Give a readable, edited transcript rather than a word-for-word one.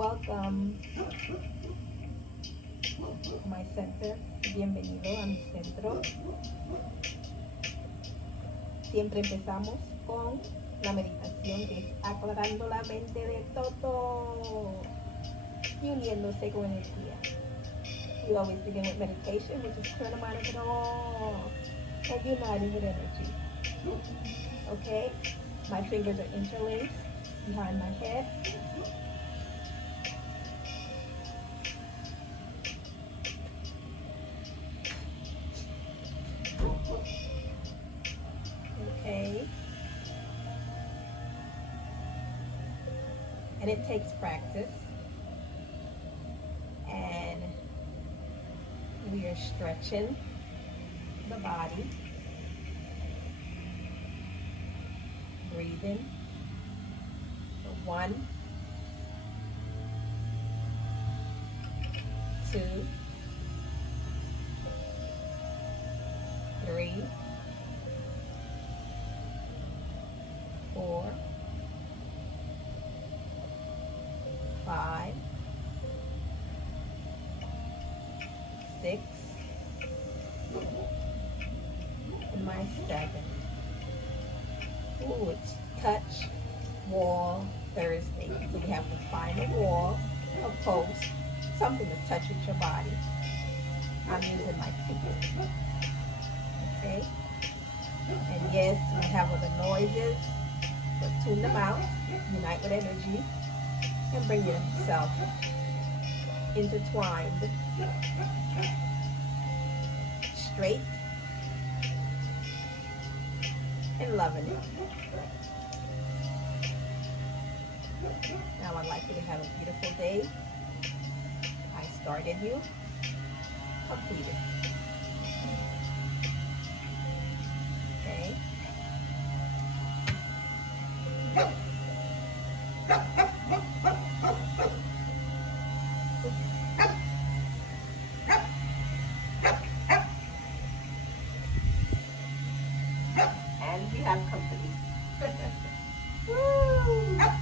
Welcome to my center. Bienvenido a mi centro. Siempre empezamos con la meditación, que es aclarando la mente de todo y uniéndose con energía. We always begin with meditation, which is clear the mind of it all and uniting with energy. Okay? My fingers are interlaced behind my head. Okay. And it takes practice. And we are stretching the body. Breathing. For 1, 2, 3, 4, 5, 6, and my 7. Ooh, it's touch wall Thursday. So you have to find a wall, a post, something to touch with your body. I'm using my feet. Okay? And yes, we have other noises, but tune them out, unite with energy, and bring yourself intertwined, straight, and loving it. Now I'd like you to have a beautiful day. I started you, complete it. Okay? And we have company. Woo!